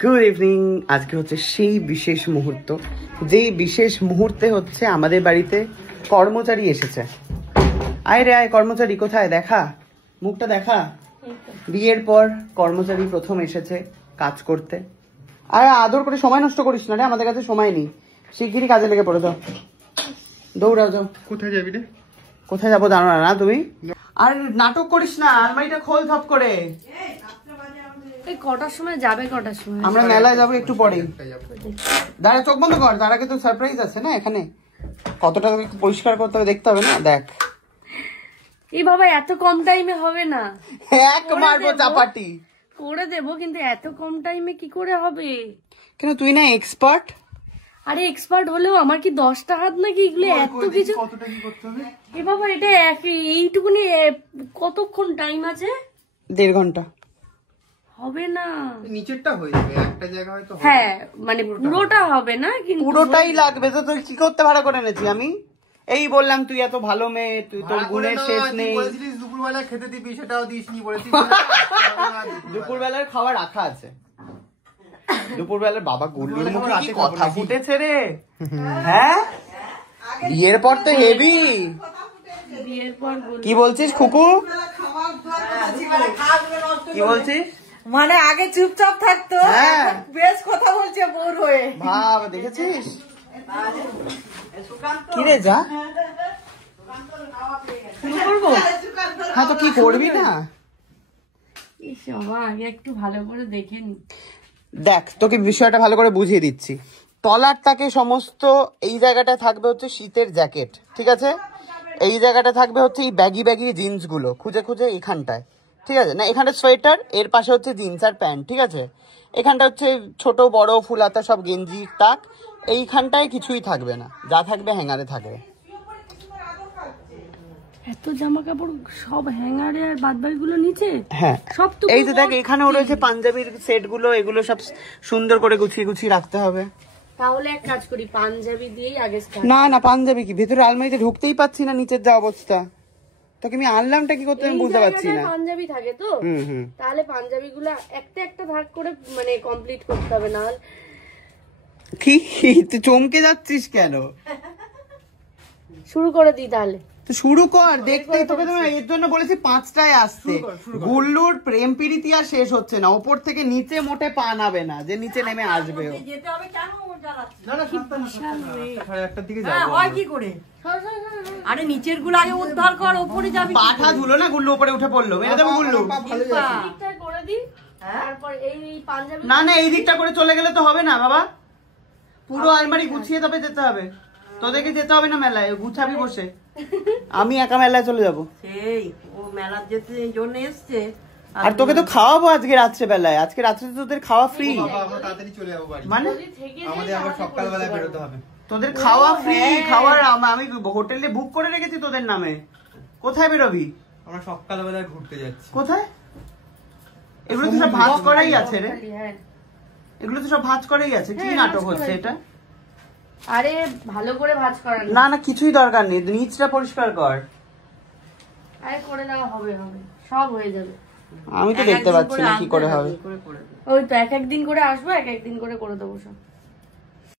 Good evening. আজকে হচ্ছে সেই বিশেষ মুহূর্ত, যেই বিশেষ মুহূর্তে হচ্ছে আমাদের বাড়িতে কর্মচারী এসেছে। আয় রে আয়, কর্মচারী কোথায়? দেখা, মুখটা দেখা। বিয়ের পর কর্মচারী প্রথম এসেছে কাজ করতে। আর আদর করে সময় নষ্ট করিস না রে, আমাদের কাছে সময় নেই। শিগগিরই কাজে লেগে পড়ে যাও, দৌড়াও যাও। কোথায় যাবি রে? কোথায় যাবো জানো না তুমি? আর নাটক করিস না, আলমারিটা খোল ধপ করে। কটার সময় যাবে? কটার সময়? আমরা মেলায় যাবো একটু পরে। দাঁড়া, চোখ বন্ধ কর, তার আগে তো সারপ্রাইজ আছে না এখানে। কতটা পরিষ্কার করতে হবে দেখতে হবে না? দেখ এই বাবা, এত কম টাইমে হবে না। এক মারবো চাপাটি। করে দেবো, কিন্তু এত কম টাইমে কি করে হবে? কেন, তুই না এক্সপার্ট? আরে এক্সপার্ট হলেও আমার কি 10টা হাত নাকি এগুলো এত কিছু? এ বাবা, এটা এইটুকুনি কতক্ষণ টাইম আছে? 1.5 ঘন্টা। হবে না, নিচেরটা হয়ে যাবে, একটা জায়গা হয়তো। হ্যাঁ মানে পুরোটা হবে না, কিন্তু পুরোটাই লাগবে তো। তুই কি করতে ভাড়া করে এনেছি আমি? এই বললাম তুই এত ভালো মেয়ে, তুই তোর গুণের শেষ নেই। বলেছিলিস দুপুরবেলা খেতে দিবি, সেটাও দিসনি বলেছিস। দুপুরবেলার খাবার রাখা আছে। দুপুরবেলার বাবা গুল্লুর মুখে কি কথা ফুটেছে রে। হ্যাঁ, বিয়ের পর তো হেভি। বিয়ের পর কি বলছিস খুকু? কি বলছিস? মানে আগে চুপচাপ থাকতো, হ্যাঁ বেশ কথা বলছে বোর হয়ে। ভাব, দেখেছিস? কি রে, যা শুরু করবো। হ্যাঁ তো কি করবি না? আগে একটু ভালো করে দেখে নি। দেখ, তোকে বিষয়টা ভালো করে বুঝিয়ে দিচ্ছি। তলার তাকে সমস্ত এই জায়গাটা থাকবে হচ্ছে শীতের জ্যাকেট, ঠিক আছে? এই জায়গাটা থাকবে হচ্ছে এই ব্যাগি ব্যাগি জিন্স গুলো, খুঁজে খুঁজে এখানটায়, ঠিক আছে? না, এখানটা সোয়েটার, এর পাশে হচ্ছে জিন্স আর প্যান্ট, ঠিক আছে? এখানটা হচ্ছে ছোট বড় ফুলাতা সব গেঞ্জি টাক। এইখানটায় কিছুই থাকবে না, যা থাকবে হ্যাঙ্গারে থাকবে। এত জামা কাপড় সব হ্যাঙ্গারে, আর বাদ বাকি গুলো নিচে। হ্যাঁ, সব তো এই যে দেখ, এখানেও রয়েছে পাঞ্জাবির সেট গুলো, এগুলো সব সুন্দর করে গুছিয়ে গুছিয়ে রাখতে হবে। তাহলে এক কাজ করি, পাঞ্জাবি দিয়েই আগে স্টার্ট। না না, পাঞ্জাবি কি, ভেতরে আলমারিতে ঢুকতেই পাচ্ছি না, নিচের যা অবস্থা। তোকে আমি আনলামটা কি করতে আমি বুঝতে পারছি না। পাঞ্জাবি থাকে তো, তাহলে পাঞ্জাবি গুলো একটা একটা ভাগ করে মানে কমপ্লিট করতে হবে। না কি তুই চমকে যাচ্ছিস কেন? শুরু করে দিই তাহলে। শুরু কর, দেখতেই তোকে তো এর জন্য বলেছি 5টায় আসতে। গুল্লুর প্রেম প্রীতি আর শেষ হচ্ছে না, ওপর থেকে নিচে মোটে পা নাবে না, যে নিচে নেমে আসবে। যেতে হবে কেন জ্বালাচ্ছিস? না না, 7:30 দিকে যাবো। হয় কি করে? আরে নিচের গুলো আগে উদ্ধার কর, ওপরে যাবি। পাঠা ধুলো না, গুল্লু উপরে উঠে পড়লো। মেরে দেবো গুল্লু। দিকটা করে দিই, তারপর এই পাঞ্জাবি। না না, এই দিকটা করে চলে গেলে তো হবে না বাবা, পুরো আলমারি গুছিয়ে তবে যেতে হবে। তোদেরকে যেতে হবে না মেলায়, গুছাবি বসে। আমি একা মেলায় চলে যাবো। সেই ও মেলার যেতে এই জন্য এসছে। আর তোকে তো খাওয়াবো আজকে রাত্রে বেলায়। আজকে রাত্রে তোদের খাওয়া ফ্রি। আমরা তাড়াতাড়ি চলে যাবো বাড়ি। মানে আমাদের আবার সকালবেলা বেরোতে হবে। তোদের খাওয়া ফ্রি, খাওয়ার আমি হোটেলে বুক করে রেখেছি তোদের নামে। কোথায় বেরোবি? আমরা সকালবেলায় ঘুরতে যাচ্ছি। কোথায়? এগুলো তো সব ভাঁজ করাই আছে রে, এগুলো তো সব ভাঁজ করাই আছে। কি নাটক হচ্ছে এটা? আরে ভালো করে ভাঁজ করা না না, কিছুই দরকার নেই, নিচটা পরিষ্কার কর। আরে করে দেওয়া হবে, হবে সব হয়ে যাবে। আমি তো দেখতে পাচ্ছি না কি করে হবে। ওই তো এক একদিন করে আসবো, এক একদিন করে দেবো সব।